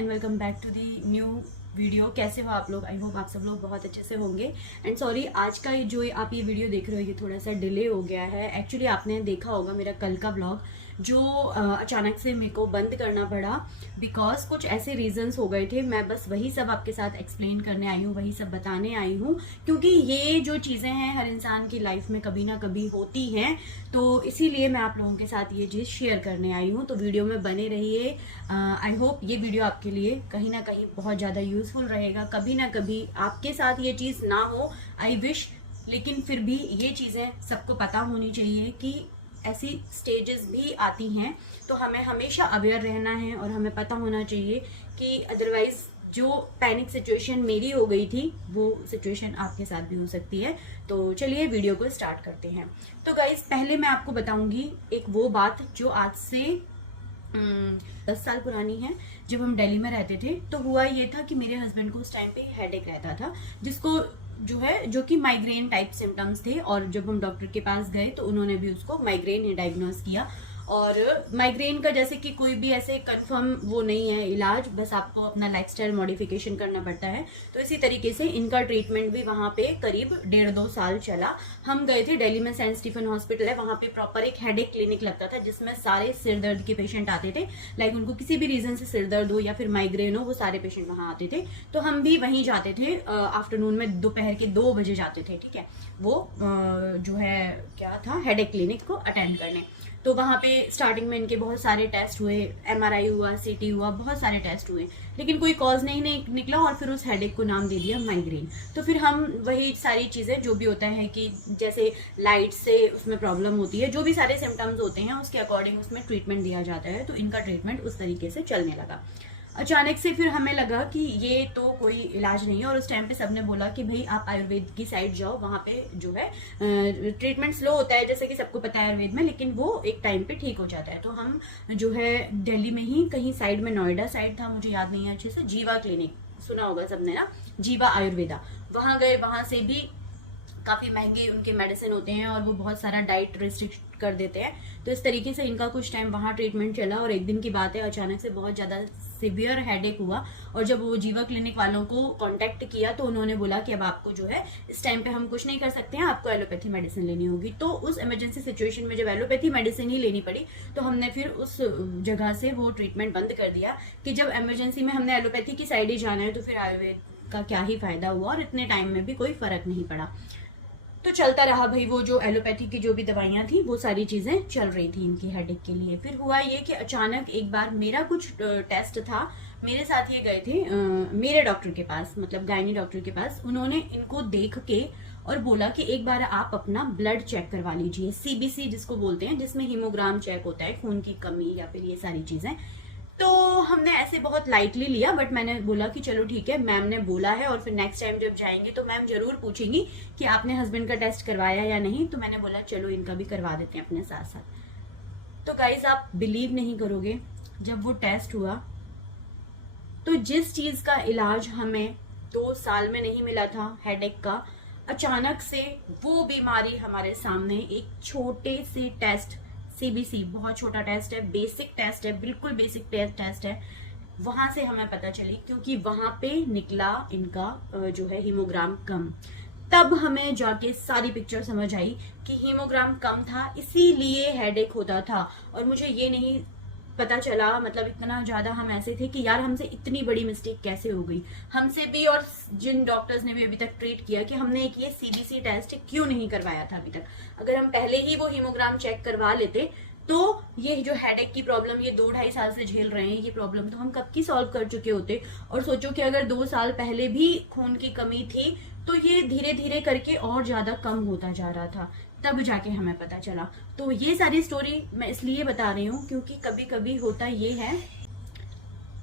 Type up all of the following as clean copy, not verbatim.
And welcome back to the new video. कैसे हो आप लोग? आई होप आप सब लोग बहुत अच्छे से होंगे। एंड सॉरी, आज का जो आप ये वीडियो देख रहे हो ये थोड़ा सा डिले हो गया है। एक्चुअली आपने देखा होगा मेरा कल का व्लॉग जो अचानक से मेरे को बंद करना पड़ा बिकॉज कुछ ऐसे रीजंस हो गए थे। मैं बस वही सब आपके साथ एक्सप्लेन करने आई हूँ, वही सब बताने आई हूँ, क्योंकि ये जो चीज़ें हैं हर इंसान की लाइफ में कभी ना कभी होती हैं, तो इसीलिए मैं आप लोगों के साथ ये चीज़ शेयर करने आई हूँ। तो वीडियो में बने रहिए। आई होप ये वीडियो आपके लिए कहीं ना कहीं बहुत ज़्यादा यूजफुल रहेगा। कभी ना कभी आपके साथ ये चीज़ ना हो, आई विश, लेकिन फिर भी ये चीज़ें सबको पता होनी चाहिए कि ऐसी स्टेजेस भी आती हैं, तो हमें हमेशा अवेयर रहना है और हमें पता होना चाहिए कि अदरवाइज जो पैनिक सिचुएशन मेरी हो गई थी वो सिचुएशन आपके साथ भी हो सकती है। तो चलिए वीडियो को स्टार्ट करते हैं। तो गाइज, पहले मैं आपको बताऊंगी एक वो बात जो आज से 10 साल पुरानी है। जब हम दिल्ली में रहते थे तो हुआ ये था कि मेरे हस्बैंड को उस टाइम पे हेडेक रहता था, जिसको जो कि माइग्रेन टाइप सिम्टम्स थे। और जब हम डॉक्टर के पास गए तो उन्होंने भी उसको माइग्रेन ही डायग्नोज किया। और माइग्रेन का जैसे कि कोई भी ऐसे कंफर्म वो नहीं है इलाज, बस आपको अपना लाइफस्टाइल मॉडिफिकेशन करना पड़ता है। तो इसी तरीके से इनका ट्रीटमेंट भी वहाँ पे करीब 1.5-2 साल चला। हम गए थे दिल्ली में, सेंट स्टीफन हॉस्पिटल है, वहाँ पे प्रॉपर एक हेडेक क्लिनिक लगता था जिसमें सारे सिर दर्द के पेशेंट आते थे। लाइक उनको किसी भी रीजन से सिर दर्द हो या फिर माइग्रेन हो, वो सारे पेशेंट वहाँ आते थे। तो हम भी वहीं जाते थे आफ्टरनून में, दोपहर के 2 बजे जाते थे। ठीक है, वो जो है क्या था, हेडेक क्लिनिक को अटेंड करने। तो वहाँ पे स्टार्टिंग में इनके बहुत सारे टेस्ट हुए, MRI हुआ, CT हुआ, बहुत सारे टेस्ट हुए, लेकिन कोई कॉज नहीं निकला और फिर उस हेडेक को नाम दे दिया माइग्रेन। तो फिर हम वही सारी चीज़ें जो भी होता है कि जैसे लाइट से उसमें प्रॉब्लम होती है, जो भी सारे सिम्टम्स होते हैं उसके अकॉर्डिंग उसमें ट्रीटमेंट दिया जाता है। तो इनका ट्रीटमेंट उस तरीके से चलने लगा। अचानक से फिर हमें लगा कि ये तो कोई इलाज नहीं है, और उस टाइम पे सबने बोला कि भाई आप आयुर्वेद की साइड जाओ, वहाँ पे जो है ट्रीटमेंट स्लो होता है जैसे कि सबको पता है आयुर्वेद में, लेकिन वो एक टाइम पे ठीक हो जाता है। तो हम जो है दिल्ली में ही कहीं साइड में, नोएडा साइड था, मुझे याद नहीं है अच्छे से, जीवा क्लिनिक सुना होगा सबने ना, जीवा आयुर्वेदा, वहाँ गए। वहाँ से भी काफ़ी महंगे उनके मेडिसिन होते हैं और वो बहुत सारा डाइट रिस्ट्रिक्ट कर देते हैं। तो इस तरीके से इनका कुछ टाइम वहाँ ट्रीटमेंट चला, और एक दिन की बात है अचानक से बहुत ज़्यादा सिवियर हेडेक हुआ। और जब वो जीवा क्लिनिक वालों को कांटेक्ट किया तो उन्होंने बोला कि अब आपको जो है इस टाइम पे हम कुछ नहीं कर सकते हैं, आपको एलोपैथी मेडिसिन लेनी होगी। तो उस इमरजेंसी सिचुएशन में जब एलोपैथी मेडिसिन ही लेनी पड़ी तो हमने फिर उस जगह से वो ट्रीटमेंट बंद कर दिया कि जब इमरजेंसी में हमने एलोपैथी की साइड ही जाना है तो फिर आयुर्वेद का क्या ही फायदा हुआ, और इतने टाइम में भी कोई फर्क नहीं पड़ा। तो चलता रहा भाई, वो जो एलोपैथी की जो भी दवाइयाँ थी वो सारी चीज़ें चल रही थी इनकी हेडेक के लिए। फिर हुआ ये कि अचानक एक बार मेरा कुछ टेस्ट था, मेरे साथ ये गए थे मेरे डॉक्टर के पास, मतलब गायनी डॉक्टर के पास। उन्होंने इनको देख के और बोला कि एक बार आप अपना ब्लड चेक करवा लीजिए, CBC जिसको बोलते हैं, जिसमें हीमोग्राम चेक होता है, खून की कमी या फिर ये सारी चीज़ें। तो हमने ऐसे बहुत लाइटली लिया, बट मैंने बोला कि चलो ठीक है, मैम ने बोला है और फिर नेक्स्ट टाइम जब जाएंगे तो मैम जरूर पूछेंगी कि आपने हस्बैंड का टेस्ट करवाया या नहीं। तो मैंने बोला चलो इनका भी करवा देते हैं अपने साथ साथ। तो गाइज, आप बिलीव नहीं करोगे, जब वो टेस्ट हुआ तो जिस चीज का इलाज हमें 2 साल में नहीं मिला था हेडेक का, अचानक से वो बीमारी हमारे सामने एक छोटे से टेस्ट, CBC बहुत छोटा टेस्ट है, बेसिक टेस्ट है, बिल्कुल बेसिक टेस्ट है, वहां से हमें पता चली, क्योंकि वहां पे निकला इनका जो है हीमोग्राम कम। तब हमें जाके सारी पिक्चर समझ आई कि हीमोग्राम कम था, इसीलिए हेडेक होता था। और मुझे ये नहीं पता चला, मतलब इतना ज्यादा हम ऐसे थे कि यार हमसे इतनी बड़ी मिस्टेक कैसे हो गई, हमसे भी और जिन डॉक्टर्स ने भी अभी तक ट्रीट किया, कि हमने एक ये CBC टेस्ट क्यों नहीं करवाया था अभी तक। अगर हम पहले ही वो हीमोग्राम चेक करवा लेते तो ये जो हेडेक की प्रॉब्लम ये 2-2.5 साल से झेल रहे हैं, ये प्रॉब्लम तो हम कब की सॉल्व कर चुके होते। और सोचो कि अगर 2 साल पहले भी खून की कमी थी तो ये धीरे धीरे करके और ज्यादा कम होता जा रहा था, तब जाके हमें पता चला। तो ये सारी स्टोरी मैं इसलिए बता रही हूँ क्योंकि कभी कभी होता ये है,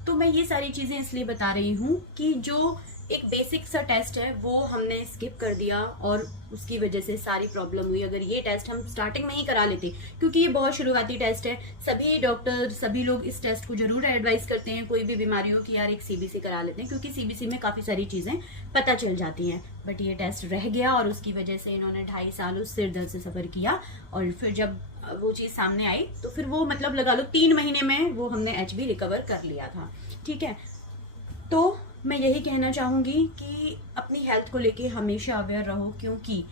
तो मैं ये सारी चीजें इसलिए बता रही हूँ कि जो एक बेसिक सा टेस्ट है वो हमने स्किप कर दिया और उसकी वजह से सारी प्रॉब्लम हुई। अगर ये टेस्ट हम स्टार्टिंग में ही करा लेते, क्योंकि ये बहुत शुरुआती टेस्ट है, सभी डॉक्टर सभी लोग इस टेस्ट को जरूर एडवाइस करते हैं कोई भी बीमारी हो कि यार एक CBC करा लेते हैं, क्योंकि CBC में काफी सारी चीजें पता चल जाती हैं। बट ये टेस्ट रह गया और उसकी वजह से इन्होंने 2.5 साल उस सिर दर्द से सफर किया। और फिर जब वो चीज सामने आई तो फिर वो मतलब लगा लो 3 महीने में वो हमने HB रिकवर कर लिया था। ठीक है, तो मैं यही कहना चाहूँगी कि अपनी हेल्थ को लेके हमेशा अवेयर रहो, क्योंकि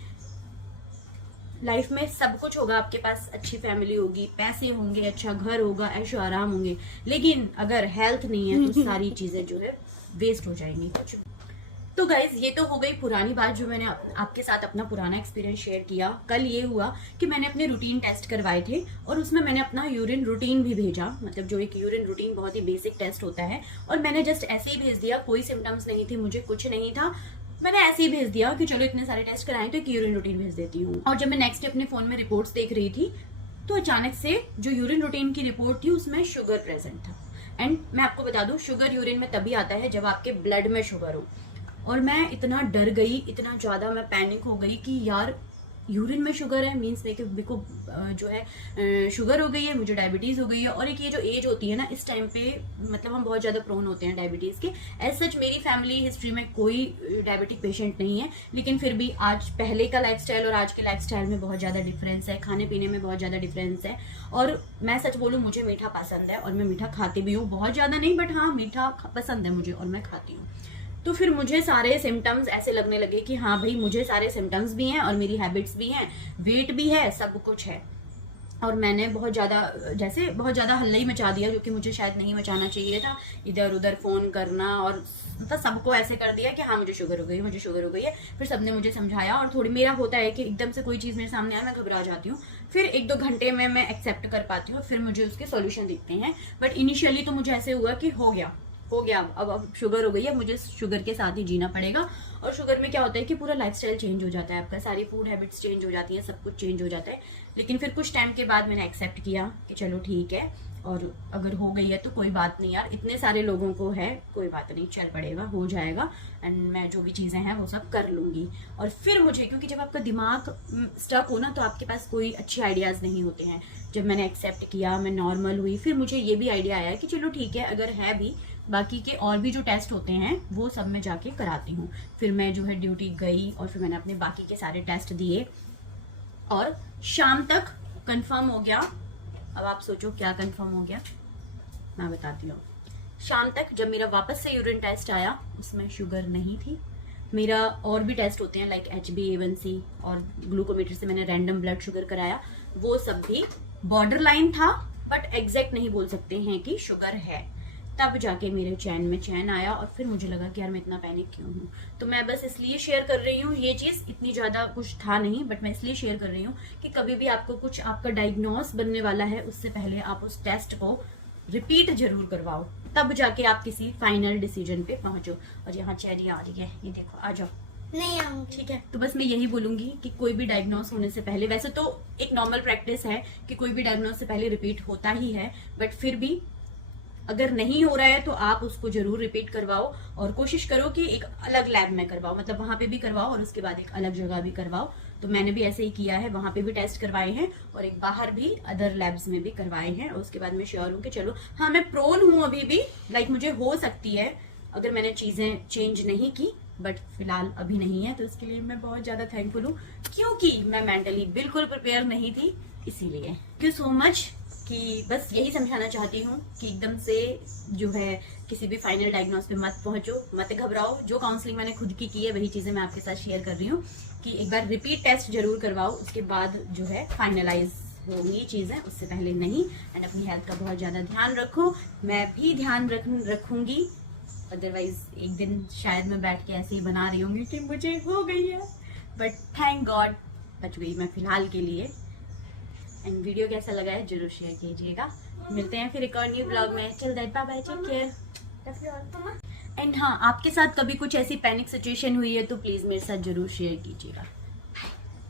लाइफ में सब कुछ होगा, आपके पास अच्छी फैमिली होगी, पैसे होंगे, अच्छा घर होगा, ऐशो आराम होंगे, लेकिन अगर हेल्थ नहीं है तो सारी चीजें जो है वेस्ट हो जाएंगी कुछ। तो गाइज ये तो हो गई पुरानी बात, जो मैंने आपके साथ अपना पुराना एक्सपीरियंस शेयर किया। कल ये हुआ कि मैंने अपने रूटीन टेस्ट करवाए थे और उसमें मैंने अपना यूरिन रूटीन भी भेजा, मतलब जो एक यूरिन रूटीन बहुत ही बेसिक टेस्ट होता है, और मैंने जस्ट ऐसे ही भेज दिया, कोई सिम्टम्स नहीं थे, मुझे कुछ नहीं था, मैंने ऐसे ही भेज दिया कि चलो इतने सारे टेस्ट कराएं तो एक यूरिन रूटीन भेज देती हूँ। और जब मैं नेक्स्ट डे अपने फोन में रिपोर्ट्स देख रही थी तो अचानक से जो यूरिन रूटीन की रिपोर्ट थी उसमें शुगर प्रेजेंट था। एंड मैं आपको बता दूं, शुगर यूरिन में तभी आता है जब आपके ब्लड में शुगर हो। और मैं इतना डर गई, इतना ज्यादा मैं पैनिक हो गई कि यार यूरिन में शुगर है, मीन्स मेरे को जो है शुगर हो गई है, मुझे डायबिटीज हो गई है। और एक ये जो एज होती है ना, इस टाइम पे मतलब हम बहुत ज्यादा प्रोन होते हैं डायबिटीज के। एज सच मेरी फैमिली हिस्ट्री में कोई डायबिटिक पेशेंट नहीं है, लेकिन फिर भी आज पहले का लाइफस्टाइल और आज के लाइफस्टाइल में बहुत ज्यादा डिफरेंस है, खाने पीने में बहुत ज्यादा डिफरेंस है। और मैं सच बोलूं, मुझे मीठा पसंद है और मैं मीठा खाती भी हूँ, बहुत ज्यादा नहीं, बट हाँ मीठा पसंद है मुझे और मैं खाती हूँ। तो फिर मुझे सारे सिम्टम्स ऐसे लगने लगे कि हाँ भाई, मुझे सारे सिम्टम्स भी हैं और मेरी हैबिट्स भी हैं, वेट भी है, सब कुछ है। और मैंने बहुत ज़्यादा हल्ला ही मचा दिया, जो कि मुझे शायद नहीं मचाना चाहिए था। इधर उधर फ़ोन करना और मतलब सबको ऐसे कर दिया कि हाँ मुझे शुगर हो गई, मुझे शुगर हो गई है। फिर सबने मुझे समझाया, और थोड़ी मेरा होता है कि एकदम से कोई चीज़ मेरे सामने आए मैं घबरा जाती हूँ, फिर 1-2 घंटे में मैं एक्सेप्ट कर पाती हूँ, फिर मुझे उसके सॉल्यूशन दिखते हैं। बट इनिशियली तो मुझे ऐसे हुआ कि हो गया, अब शुगर हो गई है, मुझे शुगर के साथ ही जीना पड़ेगा। और शुगर में क्या होता है कि पूरा लाइफस्टाइल चेंज हो जाता है आपका, सारी फूड हैबिट्स चेंज हो जाती हैं, सब कुछ चेंज हो जाता है। लेकिन फिर कुछ टाइम के बाद मैंने एक्सेप्ट किया कि चलो ठीक है, और अगर हो गई है तो कोई बात नहीं यार, इतने सारे लोगों को है, कोई बात नहीं, चल पड़ेगा, हो जाएगा, एंड मैं जो भी चीज़ें हैं वो सब कर लूँगी। और फिर मुझे, क्योंकि जब आपका दिमाग स्टक हो ना तो आपके पास कोई अच्छे आइडियाज़ नहीं होते हैं। जब मैंने एक्सेप्ट किया, मैं नॉर्मल हुई, फिर मुझे ये भी आइडिया आया कि चलो ठीक है, अगर है भी, बाकी के और भी जो टेस्ट होते हैं वो सब मैं जाके कराती हूँ। फिर मैं जो है ड्यूटी गई और फिर मैंने अपने बाकी के सारे टेस्ट दिए और शाम तक कंफर्म हो गया। अब आप सोचो क्या कंफर्म हो गया, मैं बताती हूँ। शाम तक जब मेरा वापस से यूरिन टेस्ट आया, उसमें शुगर नहीं थी। मेरा और भी टेस्ट होते हैं लाइक HbA1c और ग्लूकोमीटर से मैंने रैंडम ब्लड शुगर कराया, वो सब भी बॉर्डर लाइन था, बट एग्जैक्ट नहीं बोल सकते हैं कि शुगर है। तब जाके मेरे चैन में चैन आया और फिर मुझे लगा कि यार मैं इतना पैनिक क्यों हूँ। तो मैं बस इसलिए शेयर कर रही हूँ, ये चीज़ इतनी ज़्यादा कुछ था नहीं, बट मैं इसलिए शेयर कर रही हूँ कि कभी भी आपको कुछ आपका डायग्नोस बनने वाला है, उससे पहले आप उस टेस्ट को रिपीट जरूर करवाओ, तब जाके आप किसी फाइनल डिसीजन पे पहुंचो। और यहाँ चेरी आ रही है, ये देखो, आ जाओ। नहीं आऊंगी, ठीक है। तो बस मैं यही बोलूंगी कि कोई भी डायग्नोस होने से पहले, वैसे तो एक नॉर्मल प्रैक्टिस है कि कोई भी डायग्नोस से पहले रिपीट होता ही है, बट फिर भी अगर नहीं हो रहा है तो आप उसको जरूर रिपीट करवाओ और कोशिश करो कि एक अलग लैब में करवाओ, मतलब वहां पे भी करवाओ और उसके बाद एक अलग जगह भी करवाओ। तो मैंने भी ऐसे ही किया है, वहां पे भी टेस्ट करवाए हैं और एक बाहर भी अदर लैब्स में भी करवाए हैं। और उसके बाद मैं श्योर हूँ कि चलो हाँ, मैं प्रोन हूँ अभी भी, लाइक मुझे हो सकती है अगर मैंने चीजें चेंज नहीं की, बट फिलहाल अभी नहीं है। तो इसके लिए मैं बहुत ज्यादा थैंकफुल हूँ, क्योंकि मैं मेंटली बिल्कुल प्रिपेयर नहीं थी। इसीलिए थैंक यू सो मच, कि बस यही समझाना चाहती हूँ कि एकदम से जो है किसी भी फाइनल डायग्नोस पे मत पहुंचो, मत घबराओ। जो काउंसलिंग मैंने खुद की है वही चीजें मैं आपके साथ शेयर कर रही हूँ कि एक बार रिपीट टेस्ट जरूर करवाओ, उसके बाद जो है फाइनलाइज होंगी चीजें, उससे पहले नहीं। एंड अपनी हेल्थ का बहुत ज्यादा ध्यान रखो, मैं भी ध्यान रखूंगी, अदरवाइज एक दिन शायद मैं बैठ के ऐसे ही बना रही होंगी कि मुझे हो गई है, बट थैंक गॉड बच गई मैं फिलहाल के लिए। एंड वीडियो कैसा लगा है जरूर शेयर कीजिएगा। मिलते हैं फिर एक और न्यू ब्लॉग में। चल bye bye, take care. And हाँ, आपके साथ कभी कुछ ऐसी पैनिक सिचुएशन हुई है तो प्लीज मेरे साथ जरूर शेयर कीजिएगा।